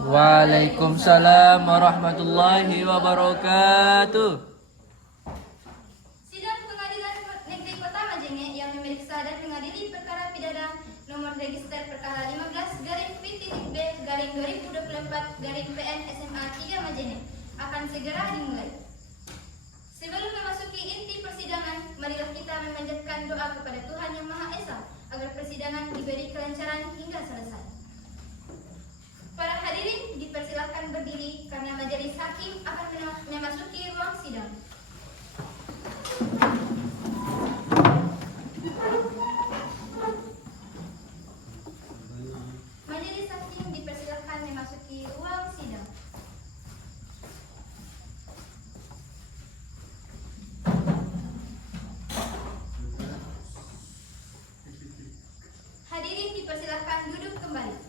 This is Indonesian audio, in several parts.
Waalaikumsalam warahmatullahi wabarakatuh. Sidang Pengadilan Negeri Kota Majene yang memeriksa dan mengadili perkara pidana nomor register perkara 15-P-2024-PN SMA 3 Majene akan segera dimulai. Sebelum memasuki inti persidangan, marilah kita memanjatkan doa kepada Tuhan Yang Maha Esa agar persidangan diberi kelancaran hingga selesai. Para hadirin dipersilakan berdiri karena majelis hakim akan memasuki ruang sidang. Majelis hakim dipersilakan memasuki ruang sidang. Hadirin dipersilakan duduk kembali.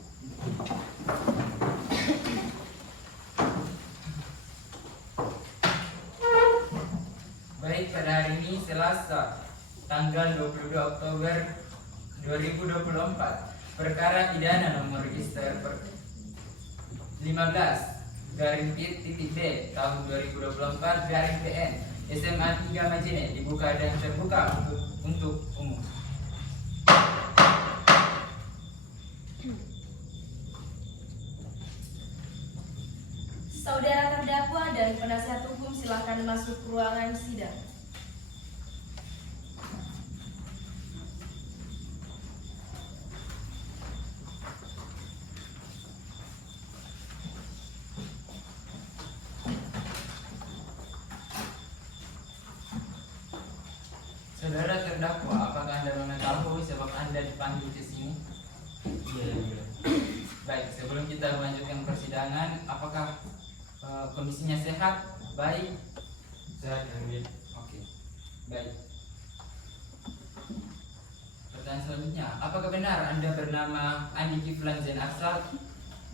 Baik, pada hari ini Selasa tanggal 22 Oktober 2024, perkara pidana nomor register 15-P-B tahun 2024-PN SMA 3 Majene dibuka dan terbuka untuk umum. Saudara terdakwa dan penasihat hukum silakan masuk ruangan sidang. Saudara terdakwa, apakah Anda mengetahui sebab Anda dipanggil ke sini? Iya. Baik, sebelum kita melanjutkan persidangan, apakah kondisinya sehat? Baik? Sehat, Yang. Oke, baik. Pertanyaan selanjutnya, apakah benar Anda bernama Andi Kiflan Zain Arsal?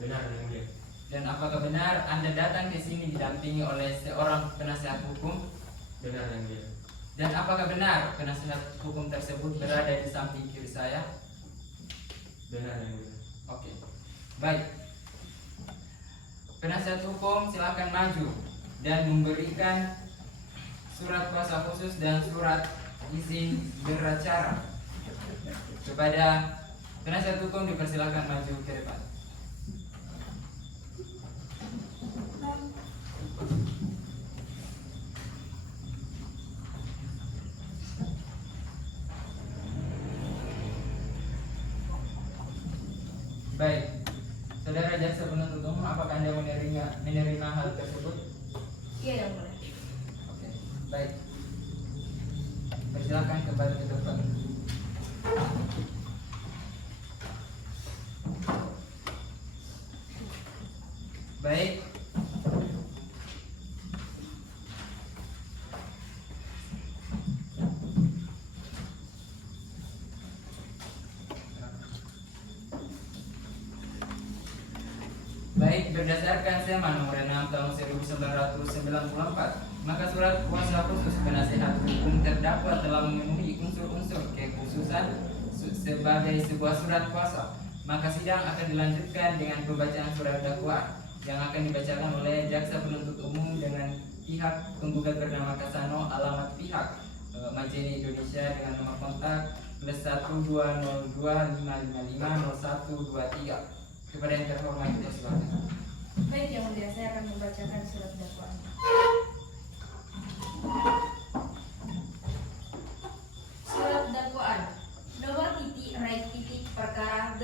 Benar, Yang. Dan apakah benar Anda datang ke sini didampingi oleh seorang penasihat hukum? Benar, Yang. Dan apakah benar penasihat hukum tersebut berada di samping kiri saya? Benar, Yang. Oke, baik. Penasihat hukum silakan maju dan memberikan surat kuasa khusus dan surat izin beracara kepada penasihat hukum. Dipersilakan maju ke depan. Baik, saudara jaksa penuntut umum, apakah Anda menerima hal tersebut? Iya, Yang Mulia. Oke, baik. Persilakan kembali ke depan. Baik. Baik, berdasarkan SEMA nomor 6 tahun 1994, maka surat kuasa khusus penasihat hukum terdakwa telah memenuhi unsur-unsur kekhususan sebagai sebuah surat kuasa. Maka sidang akan dilanjutkan dengan pembacaan surat dakwaan yang akan dibacakan oleh jaksa penuntut umum dengan pihak penggugat bernama Kasano, alamat pihak Majene Indonesia dengan nomor kontak +12025550123. Kepada yang terhormat kita silakan. Baik, Yang Mulia, saya akan membacakan surat dakwaan. Surat dakwaan nomor perkara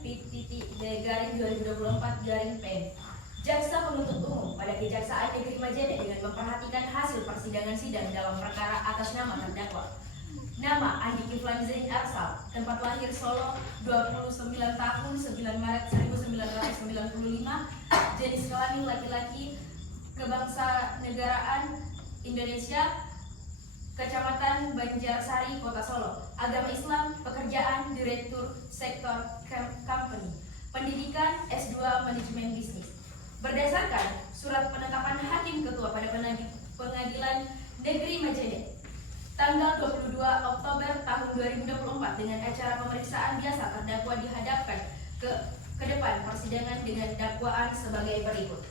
P-B-2024-PN. Jaksa penuntut umum pada Kejaksaan Negeri Majene dengan memperhatikan hasil persidangan sidang dalam perkara atas nama terdakwa. Nama Andi Kiflan Zain Arsal, tempat lahir Solo, 29 tahun 9 Maret 1995, jenis kelamin laki-laki, kebangsaan Indonesia, Kecamatan Banjarsari, Kota Solo, agama Islam, pekerjaan Direktur Sektor Company, pendidikan S2 Manajemen Bisnis. Berdasarkan surat penetapan Hakim Ketua pada Pengadilan Negeri Majene tanggal 22 Oktober tahun 2024 dengan acara pemeriksaan biasa terdakwa dihadapkan ke depan depan persidangan dengan dakwaan sebagai berikut.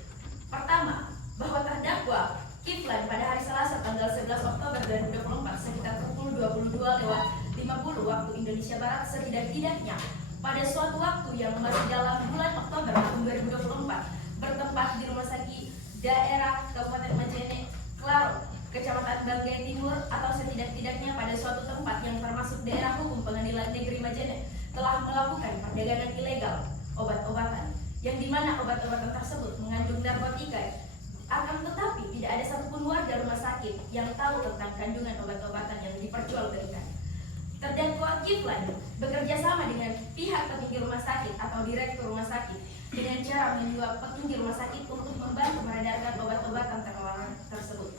Pertama, bahwa terdakwa Kiflan pada hari Selasa tanggal 11 Oktober 2024 sekitar pukul 22.50 waktu Indonesia Barat setidak-tidaknya pada suatu waktu yang masih dalam bulan Oktober tahun 2024 bertempat di Rumah Sakit Daerah Kabupaten Majene, Klaro, Kecamatan Banggai Timur, atau setidak-tidaknya pada suatu tempat yang termasuk daerah hukum Pengadilan Negeri Majene telah melakukan perdagangan ilegal obat-obatan yang dimana obat-obatan tersebut mengandung narkotika. Akan tetapi tidak ada satupun warga rumah sakit yang tahu tentang kandungan obat-obatan yang diperjualbelikan. Terdakwa Kiflan bekerja sama dengan pihak petinggi rumah sakit atau direktur rumah sakit dengan cara menyuap petinggi rumah sakit untuk membantu meredarkan obat-obatan terlarang tersebut.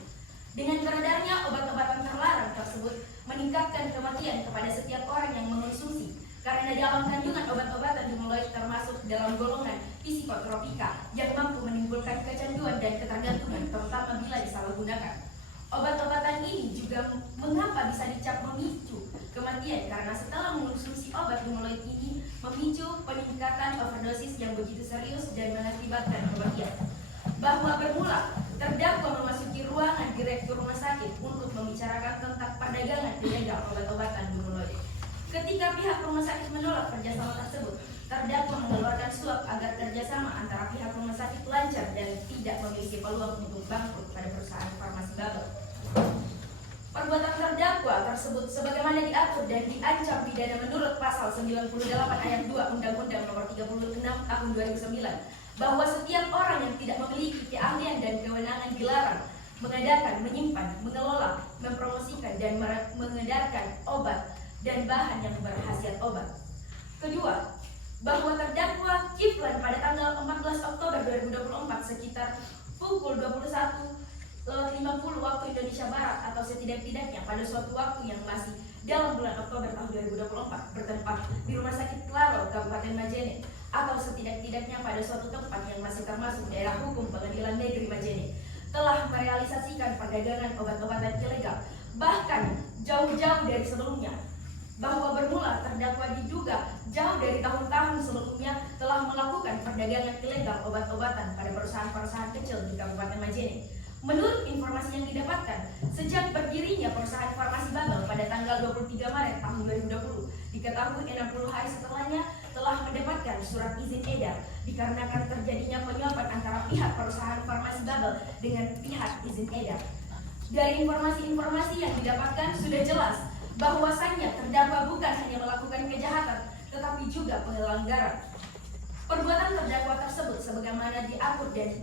Dengan beredarnya obat-obatan terlarang tersebut meningkatkan kematian kepada setiap orang yang mengonsumsi, karena dalam kandungan obat-obatan dimulai termasuk dalam golongan psikotropika yang mampu menimbulkan kecanduan dan ketergantungan, terutama bila disalahgunakan. Obat-obatan ini juga mengapa bisa dicap memicu kematian, karena setelah mengonsumsi obat dimulai ini memicu peningkatan overdosis yang begitu serius dan mengakibatkan kematian. Bahwa bermula terdakwa memasuki ruangan direktur rumah sakit untuk membicarakan tentang perdagangan ilegal obat-obatan dimulai. Ketika pihak rumah sakit menolak kerjasama tersebut, terdakwa mengeluarkan suap agar kerjasama antara pihak rumah sakit lancar dan tidak memiliki peluang untuk bangkrut pada perusahaan farmasi bubble. Perbuatan terdakwa tersebut sebagaimana diatur dan diancam pidana menurut pasal 98 ayat 2 Undang-Undang Nomor 36 Tahun 2009, bahwa setiap orang yang tidak memiliki keahlian dan kewenangan dilarang mengadakan, menyimpan, mengelola, mempromosikan, dan mengedarkan obat dan bahan yang berkhasiat obat. Kedua, bahwa terdakwa Kiflan pada tanggal 14 Oktober 2024 sekitar pukul 21.50 waktu Indonesia Barat atau setidak-tidaknya pada suatu waktu yang masih dalam bulan Oktober tahun 2024 bertempat di Rumah Sakit Klaro, Kabupaten Majene, atau setidak-tidaknya pada suatu tempat yang masih termasuk daerah hukum Pengadilan Negeri Majene, telah merealisasikan perdagangan obat-obatan ilegal, bahkan jauh-jauh dari sebelumnya. Bahwa bermula terdakwa diduga jauh dari tahun-tahun sebelumnya telah melakukan perdagangan ilegal obat-obatan pada perusahaan-perusahaan kecil di Kabupaten Majene. Menurut informasi yang didapatkan, sejak berdirinya perusahaan farmasi bubble pada tanggal 23 Maret tahun 2020, diketahui 60 hari setelahnya telah mendapatkan surat izin edar dikarenakan terjadinya penyuapan antara pihak perusahaan farmasi bubble dengan pihak izin edar. Dari informasi-informasi yang didapatkan sudah jelas bahwasannya terdakwa bukan hanya melakukan kejahatan, tetapi juga pelanggaran. Perbuatan terdakwa tersebut sebagaimana diatur dan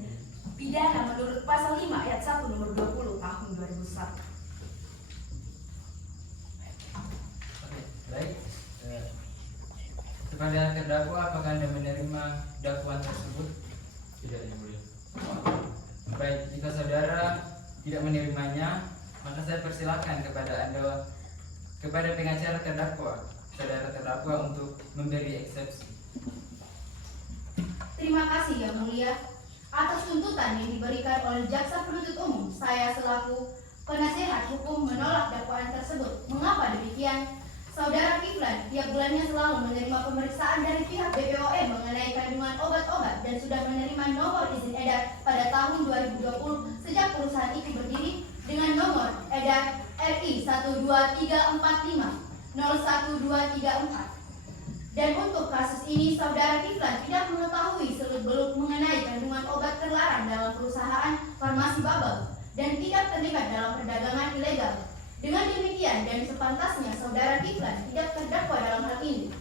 pidana menurut pasal 5 ayat 1 nomor 20 tahun 2001. Oke, baik. Kepada terdakwa, apakah Anda menerima dakwaan tersebut? Tidak, Yang Mulia. Baik, jika saudara tidak menerimanya, maka saya persilakan kepada pengacara terdakwa, saudara terdakwa untuk memberi eksepsi. Terima kasih Yang Mulia. Atas tuntutan yang diberikan oleh jaksa penuntut umum, saya selaku penasehat hukum menolak dakwaan tersebut. Mengapa demikian? Saudara Kiflan tiap bulannya selalu menerima pemeriksaan dari pihak BPOM mengenai kandungan obat-obat dan sudah menerima nomor izin edar pada tahun 2020 sejak perusahaan itu berdiri dengan nomor edar RI 12345 01234. Dan untuk kasus ini, saudara Kiflan tidak mengetahui seluk-beluk mengenai kandungan obat terlarang dalam perusahaan farmasi bubble dan tidak terlibat dalam perdagangan ilegal. Dengan demikian dan sepantasnya saudara Kiflan tidak terdakwa dalam hal ini.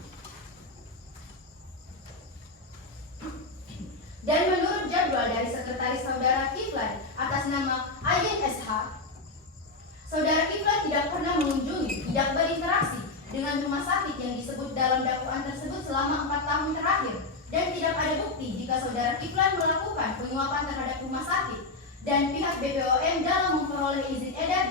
Dan menurut jadwal dari sekretaris saudara Kiflan atas nama Ayen SH, saudara Kiflan tidak pernah mengunjungi, tidak berinteraksi dengan rumah sakit yang disebut dalam dakwaan tersebut selama 4 tahun terakhir, dan tidak ada bukti jika saudara Kiflan melakukan penyuapan terhadap rumah sakit dan pihak BPOM dalam memperoleh izin edar.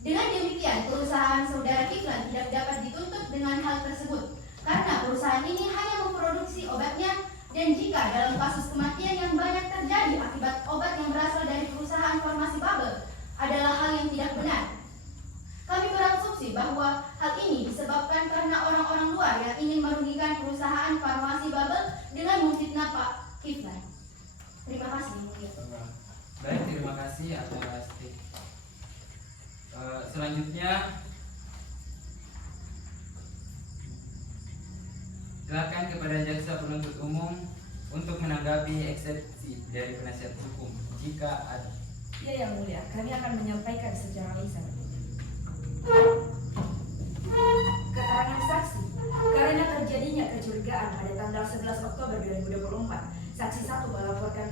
Dengan demikian perusahaan saudara Kiflan tidak dapat dituntut dengan hal tersebut karena perusahaan ini hanya memproduksi obatnya, dan jika dalam kasus kematian yang banyak terjadi akibat obat yang berasal dari perusahaan farmasi bubble adalah hal yang tidak benar. Kami berasumsi bahwa hal ini disebabkan karena orang-orang luar yang ingin merugikan perusahaan farmasi bubble dengan memfitnah Pak Kiflan. Terima kasih Yang Mulia. Baik, terima kasih atas tip. Selanjutnya silakan kepada jaksa penuntut umum untuk menanggapi eksepsi dari penasihat hukum jika ada. Ya Yang Mulia, kami akan menyampaikan secara lisan. Keterangan saksi, karena terjadinya kecurigaan pada tanggal 11 Oktober 2024, saksi 1 melaporkan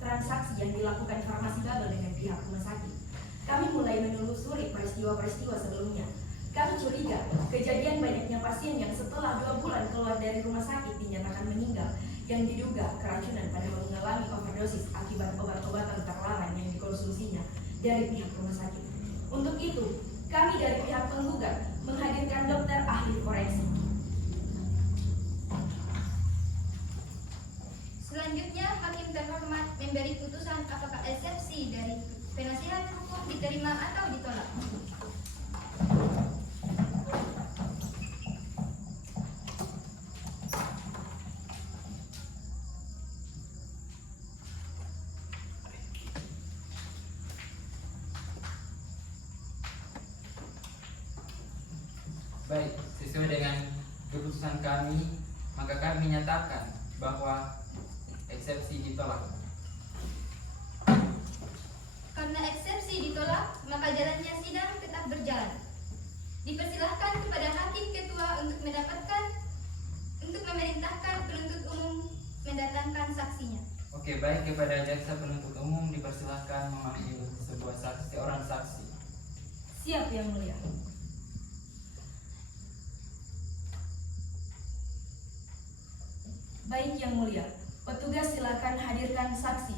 transaksi yang dilakukan farmasi Babel dengan pihak rumah sakit. Kami mulai menelusuri peristiwa-peristiwa sebelumnya. Kami curiga kejadian banyaknya pasien yang setelah 2 bulan keluar dari rumah sakit dinyatakan meninggal, yang diduga keracunan pada mengalami overdosis akibat obat-obatan terlarang yang dikonsumsinya dari pihak rumah sakit. Untuk itu, kami dari pihak penggugat menghadirkan dokter ahli forensik. Selanjutnya, hakim terhormat memberi putusan apakah eksepsi dari penasihat hukum diterima atau ditolak. Baik, sesuai dengan keputusan kami, maka kami menyatakan bahwa eksepsi ditolak. Karena eksepsi ditolak, maka jalannya sidang tetap berjalan. Dipersilahkan kepada hakim ketua untuk memerintahkan penuntut umum mendatangkan saksinya. Oke, baik, kepada jaksa penuntut umum dipersilahkan memanggil seorang saksi. Siap Yang Mulia. Baik Yang Mulia, petugas silakan hadirkan saksi.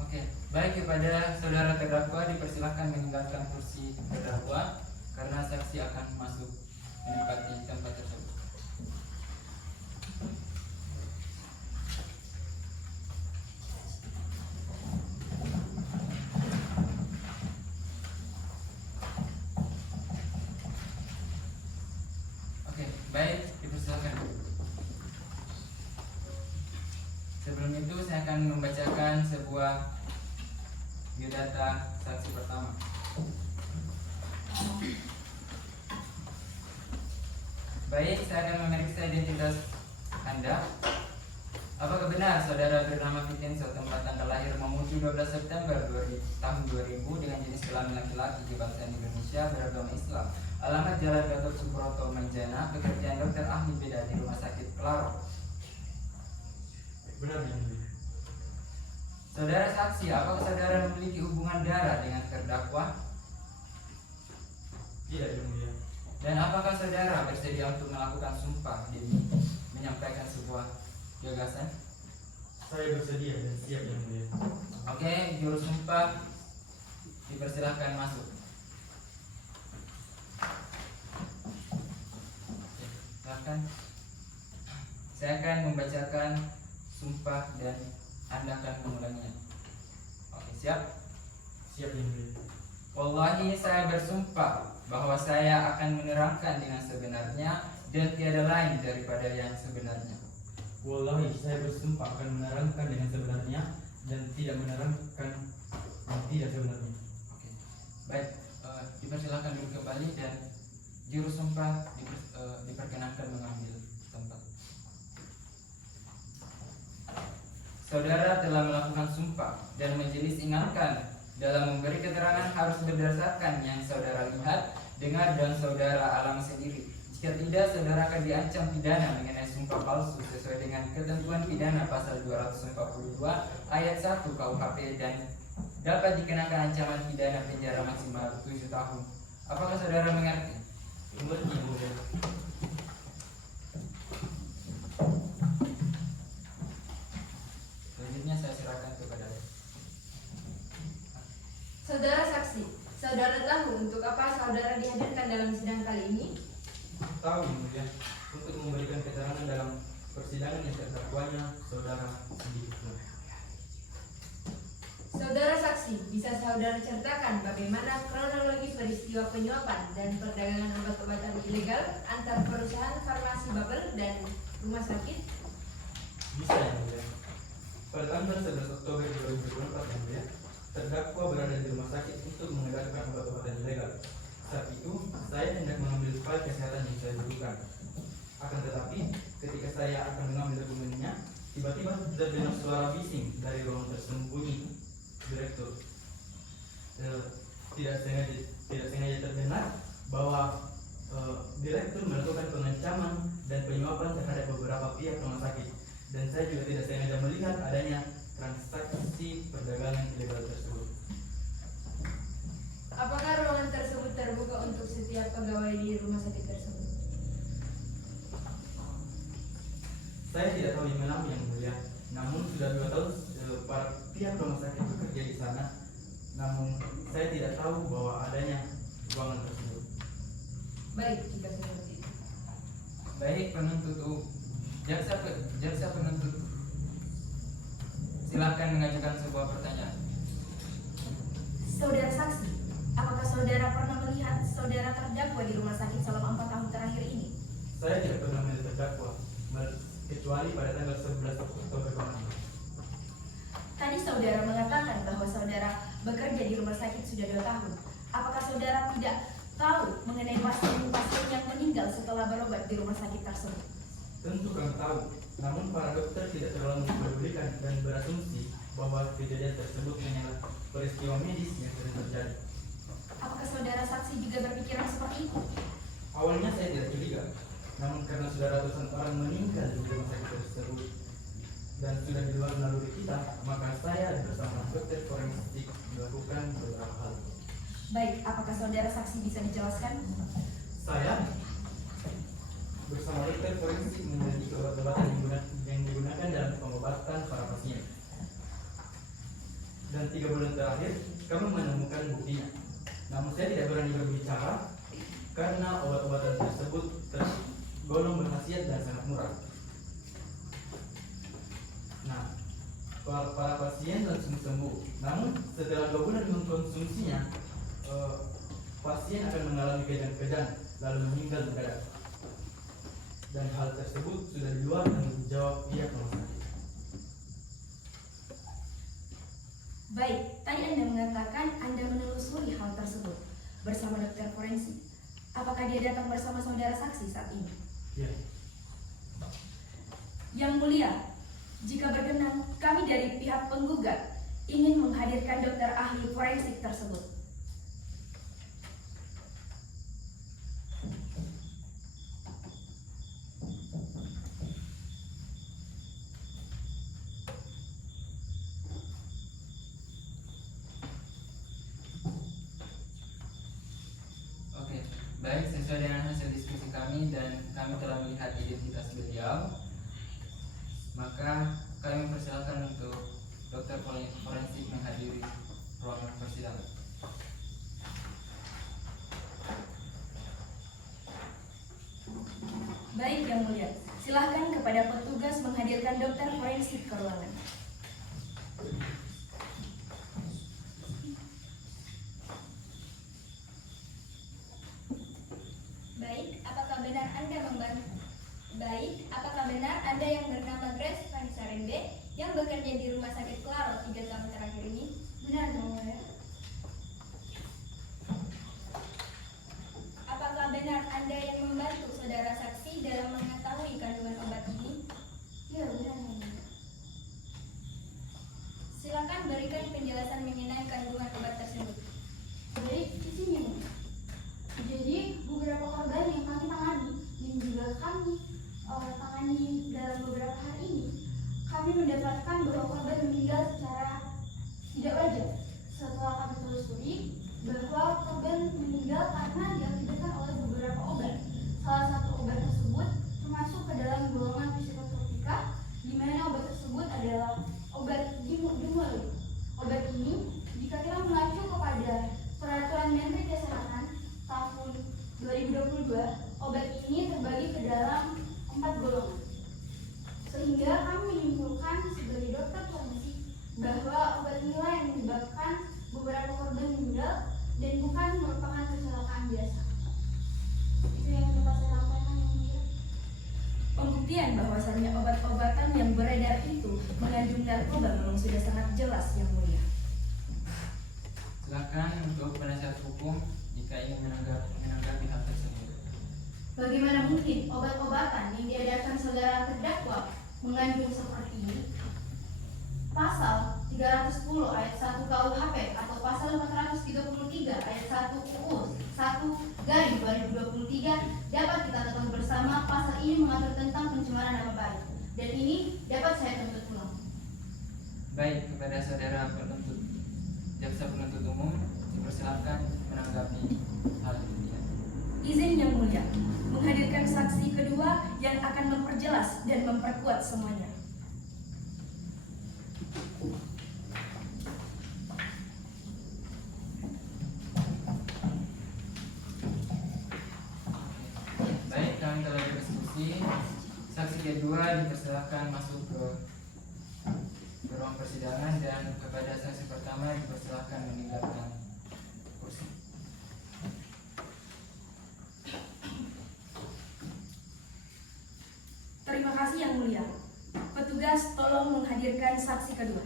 Oke, baik, kepada saudara terdakwa dipersilahkan meninggalkan kursi terdakwa karena saksi akan masuk menempati tempat tersebut. Oke, baik, dipersilakan. Sebelum itu saya akan membacakan sebuah biodata saksi pertama. Baik, saya akan memeriksa identitas Anda. Apakah benar saudara bernama Vincenzo, tempat tanggal lahir Mamuju 12 September tahun 2000 dengan jenis kelamin laki-laki, kebangsaan Indonesia, beragama Islam, alamat Jalan Gatot Subroto Manjana, pekerjaan dokter ahli bedah di Rumah Sakit Kelaro? Benar Yang Mulia. Saudara saksi, apakah saudara memiliki hubungan darah dengan terdakwa? Tidak Yang Mulia. Dan apakah saudara bersedia untuk melakukan sumpah demi menyampaikan sebuah gagasan? Saya bersedia dan siap Yang Mulia. Oke, juru sumpah dipersilahkan masuk. Oke, silakan. Saya akan membacakan sumpah dan Anda akan mengulanginya. Oke, siap? Siap Yang Mulia. Wallahi, saya bersumpah bahwa saya akan menerangkan dengan sebenarnya dan tiada lain daripada yang sebenarnya. Wallahi, saya bersumpah akan menerangkan dengan sebenarnya dan tidak menerangkan yang tidak sebenarnya. Oke, baik, dipersilakan duduk kembali dan juru sumpah diperkenankan mengambil tempat. Saudara telah melakukan sumpah dan majelis ingatkan dalam memberi keterangan harus berdasarkan yang saudara lihat, dengar, dan saudara alami sendiri. Jika tidak, saudara akan diancam pidana mengenai sumpah palsu sesuai dengan ketentuan pidana pasal 242 ayat 1 KUHP dan dapat dikenakan ancaman pidana penjara maksimal 7 tahun. Apakah saudara mengerti? Mengerti Yang Mulia. Selanjutnya saya serahkan kepada Saudara saksi, saudara tahu untuk apa saudara dihadirkan dalam sidang kali ini? Tahu Yang Mulia, untuk memberikan keterangan dalam persidangan yang terdakwanya saudara Siddiq. Saudara saksi, bisa saudara ceritakan bagaimana kronologi peristiwa penyuapan dan perdagangan obat-obatan ilegal antar perusahaan farmasi Babel dan rumah sakit? Bisa yang mulia. Pada tanggal 11 Oktober 2024 yang mulia, terdakwa berada di rumah sakit untuk mengedarkan obat-obatan ilegal. Saat itu, saya hendak mengambil file kesehatan yang saya butuhkan. Akan tetapi, ketika saya akan mengambil dokumennya, tiba-tiba terdengar suara bising dari ruang tersembunyi direktur. Tidak sengaja terdengar bahwa direktur melakukan pengancaman dan penyuapan terhadap beberapa pihak rumah sakit, dan saya juga tidak sengaja melihat adanya transaksi perdagangan ilegal tersebut. Apakah ruangan tersebut terbuka untuk setiap pegawai di rumah sakit tersebut? Saya tidak tahu yang mana yang mulia, namun sudah 2 tahun para pihak rumah sakit bekerja di sana, namun saya tidak tahu bahwa adanya ruangan tersebut. Baik, jika seperti itu. Baik penuntut jaksa penuntut, silakan mengajukan sebuah pertanyaan. Saudara saksi, apakah saudara pernah melihat saudara terdakwa di rumah sakit selama 4 tahun terakhir ini? Saya tidak pernah melihat terdakwa, kecuali pada tanggal 11 Oktober kemarin. Tadi saudara mengatakan bahwa saudara bekerja di rumah sakit sudah 2 tahun. Apakah saudara tidak tahu mengenai pasien-pasien yang meninggal setelah berobat di rumah sakit tersebut? Tentu kami tahu, namun para dokter tidak terlalu mempedulikan dan berasumsi bahwa kejadian tersebut hanyalah peristiwa medis yang sering terjadi. Apakah saudara saksi juga berpikiran seperti itu? Awalnya saya tidak curiga, namun karena sudah ratusan orang meninggal di rumah sakit tersebut dan sudah di luar naluri kita, maka saya bersama dokter forensik melakukan beberapa hal. Baik, apakah saudara saksi bisa dijelaskan? Saya bersama dokter forensik menyelidiki obat-obatan yang digunakan dalam pengobatan para pasien. Dan 3 bulan terakhir, kami menemukan buktinya. Namun saya tidak berani berbicara karena obat-obatan tersebut tergolong berkhasiat dan sangat murah. Nah, para pasien langsung sembuh. Namun setelah 2 bulan mengkonsumsinya, pasien akan mengalami kejang-kejang lalu meninggal mendadak. Dan hal tersebut sudah di luar tanggung jawab pihak rumah sakit. Baik, tadi Anda mengatakan Anda menelusuri hal tersebut bersama dokter forensik. Apakah dia datang bersama saudara saksi saat ini? Ya. Yang mulia, jika berkenan, kami dari pihak penggugat ingin menghadirkan dokter ahli forensik tersebut. Oke, baik, sesuai dengan hasil diskusi kami dan kami telah melihat identitas beliau, maka kami mempersilakan untuk dokter forensik menghadiri ruangan persidangan. Baik, yang mulia, silahkan kepada petugas menghadirkan dokter forensik ke ruangan. Apakah benar Anda yang bernama Grace Vanessa Rembe yang bekerja di rumah sakit Claro 3 tahun terakhir ini? Benar, Yang Mulia. Apakah benar Anda yang membantu saudara saksi dalam mengetahui kandungan obat ini? Ya, benar, Yang Mulia. Silakan berikan penjelasan mengenai kandungan obat tersebut. Baik, di sini. Jadi, beberapa korban yang kami tangani dan juga kami tangani dalam beberapa hari ini, kami mendapatkan bahwa korban meninggal secara tidak wajar. Setelah kami telusuri bahwa korban meninggal karena diakibatkan oleh beberapa obat. Salah satu obat tersebut termasuk ke dalam golongan psikotropika, di mana obat tersebut adalah obat dimul. Obat ini, jika kita mengacu kepada Peraturan Menteri Kesehatan tahun 2022, obat ini terbagi ke dalam 4 golongan. Sehingga kami menyimpulkan sebagai dokter membuktikan bahwasannya obat-obatan yang beredar itu mengandung narkoba memang sudah sangat jelas, Yang Mulia. Silakan untuk penasihat hukum jika ingin menanggapi hal tersebut. Bagaimana mungkin obat-obatan yang diedarkan saudara terdakwa mengandung seperti ini? Pasal 310 ayat 1 KUHP atau pasal 433 ayat 1 UU 1/2023 dapat kita ketahui bersama. Pasal ini mengatur tentang pencemaran nama baik, dan ini dapat saya tuntut ulang. Baik, kepada saudara penuntut, jaksa penuntut umum, dipersilakan menanggapi hal ini. Izin Yang Mulia, menghadirkan saksi kedua yang akan memperjelas dan memperkuat semuanya. Baik, kami telah berdiskusi. Saksi kedua dipersilakan masuk ke ruang persidangan, dan kepada saksi pertama dipersilakan meninggalkan kursi. Terima kasih Yang Mulia. Petugas tolong menghadirkan saksi kedua.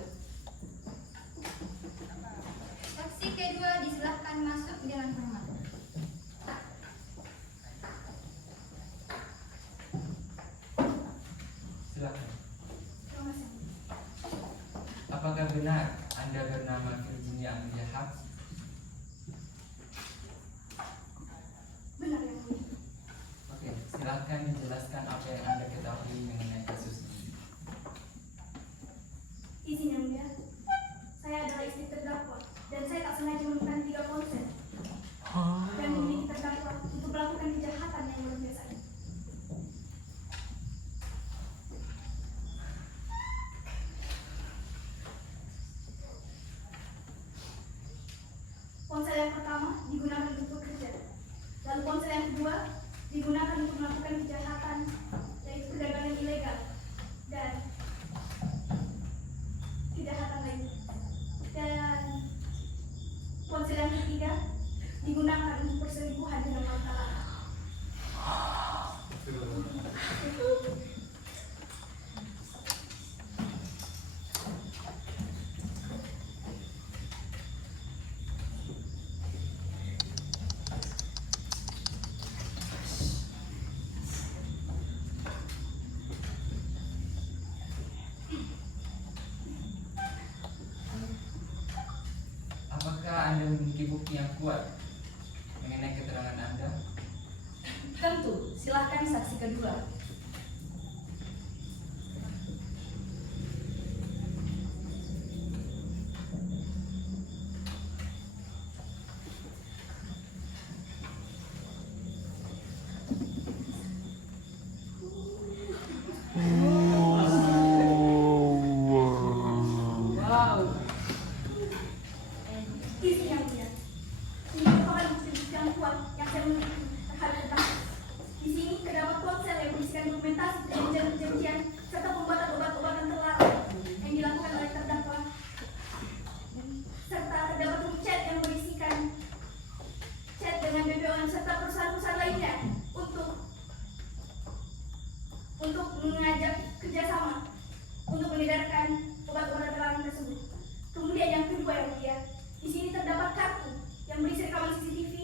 Saksi kedua disilahkan masuk dengan hormat. Silakan. Terima kasih. Apakah benar Anda bernama Virginia Amelia Haq? Benar, Yang Mulia. Oke, silakan dijelaskan apa yang Anda ketahui mengenai kasus ini. Izin Yang Mulia, saya adalah istri terdakwa dan saya tak sengaja menemukan 3 ponsel dan memiliki terdakwa untuk melakukan kejahatan yang luar biasa ini. Ponsel yang pertama digunakan untuk bekerja, lalu ponsel yang kedua digunakan untuk melakukan kejahatan yaitu perdagangan ilegal dan kejahatan lainnya. Dan ponsel yang ketiga digunakan untuk perselingkuhan dengan wanita lain. Apakah Anda memiliki bukti yang kuat mengenai keterangan Anda? Tentu, silahkan saksi kedua. Izin Yang Mulia, ini merupakan bukti yang kuat yang saya miliki terhadap terdakwa. Di sini terdapat ponsel yang berisikan dokumentasi perjanjian-perjanjian serta pembuatan obat-obatan terlarang yang dilakukan oleh terdakwa, serta terdapat buku chat yang berisikan chat dengan BPOM serta perusahaan-perusahaan lainnya untuk mengajak kerjasama untuk mengedarkan obat-obatan terlarang tersebut. Kemudian yang kedua Yang Mulia, di sini terdapat kartu yang berisi rekaman CCTV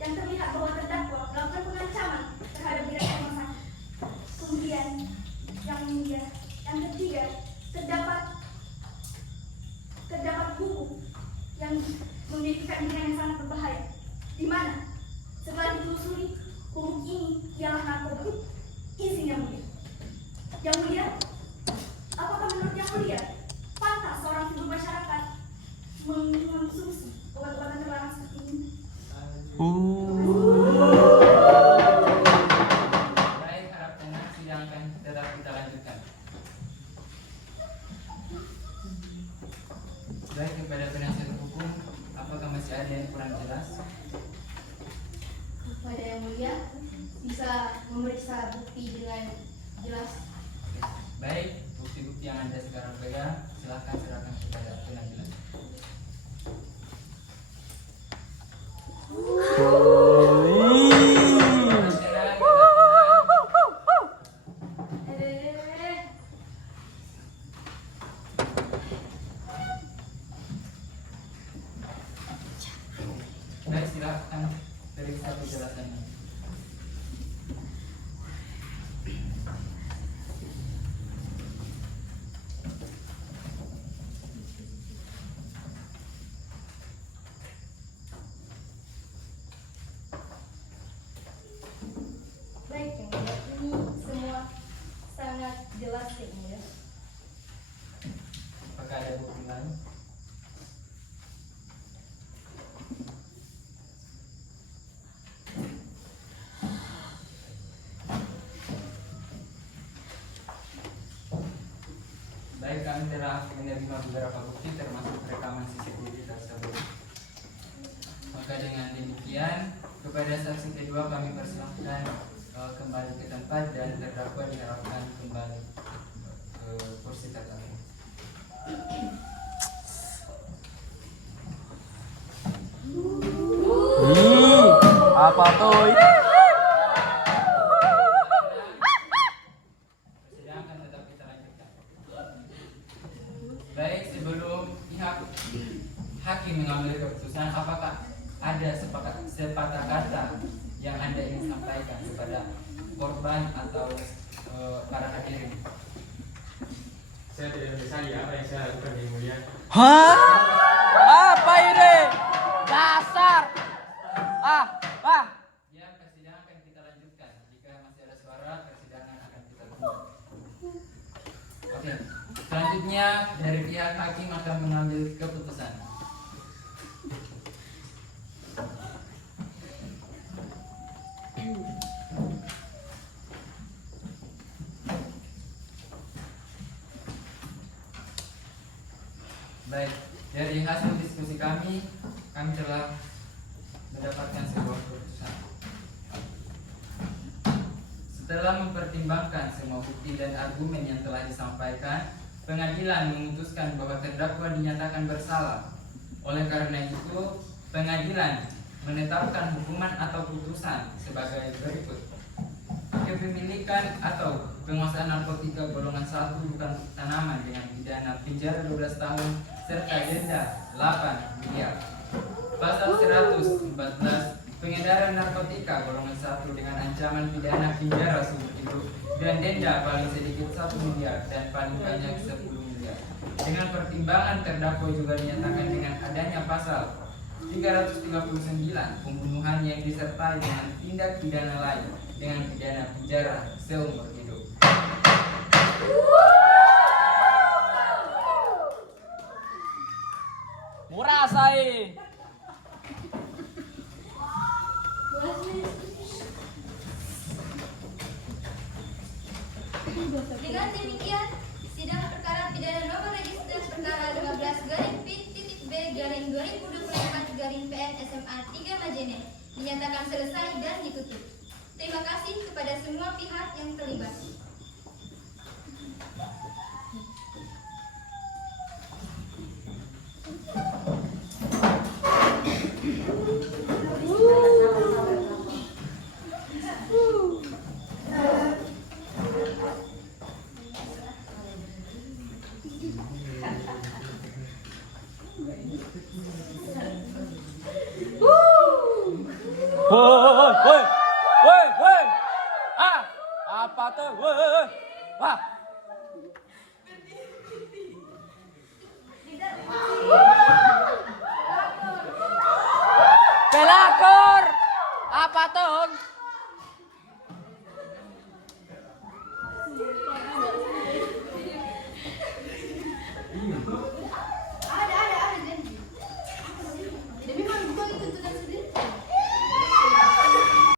yang terlihat bahwa terdakwa melakukan pengancaman terhadap direktur rumah sakit. Kemudian Yang Mulia, yang ketiga terdapat buku yang memiliki kandungan yang sangat berbahaya, di mana setelah ditelusuri buku ini ialah narkoba. Izin Yang Mulia. Yang Mulia, apakah menurut Yang Mulia pantas seorang figur masyarakat mengonsumsi obat-obatan terlarang seperti ini? Baik, harap tenang, sidang akan tetap kita lanjutkan. Baik, kepada penasihat hukum, apakah masih ada yang kurang jelas? Kepada Yang Mulia, bisa memeriksa bukti dengan jelas. Baik, bukti-bukti yang Anda sekarang pegang, silahkan serahkan kepada pengadilan. Ada Baik, kami telah menerima beberapa bukti termasuk rekaman CCTV tersebut. Maka dengan demikian, kepada saksi kedua kami persilahkan kembali ke tempat dan terdakwa diharapkan kembali ke kursi terdakwa. Apa tuh? Persidangan tetap kita lanjutkan. Baik, sebelum pihak hakim mengambil keputusan, apakah ada sepatah kata yang Anda ingin sampaikan kepada korban atau para hadirin? Saya tidak menyesali apa yang saya lakukan yang mulia. Hah? Apa ini? Dasar. Ya, persidangan akan kita lanjutkan. Jika masih ada suara, persidangan akan kita tutup. Oke, selanjutnya dari pihak hakim akan mengambil keputusan. Baik, dari hasil diskusi kami telah mendapatkan sebuah keputusan. Setelah mempertimbangkan semua bukti dan argumen yang telah disampaikan, pengadilan memutuskan bahwa terdakwa dinyatakan bersalah. Oleh karena itu, pengadilan menetapkan hukuman atau putusan sebagai berikut. Kepemilikan atau penguasaan narkotika golongan 1 bukan tanaman dengan pidana penjara 12 tahun serta denda 8 miliar. Pasal 114, pengedaran narkotika golongan 1 dengan ancaman pidana penjara seumur hidup dan denda paling sedikit 1 miliar dan paling banyak 10 miliar. Dengan pertimbangan terdakwa juga dinyatakan dengan adanya pasal 339 pembunuhan yang disertai dengan tindak pidana lain dengan pidana penjara seumur hidup. Murah saya. Dengan demikian, sidang perkara pidana nomor register perkara 15/B/2024/PN SMA 3 Majene dinyatakan selesai dan ditutup. Terima kasih kepada semua pihak yang terlibat. Woi. Apa tuh? Woi. Wah. Pelakor. Apa tuh?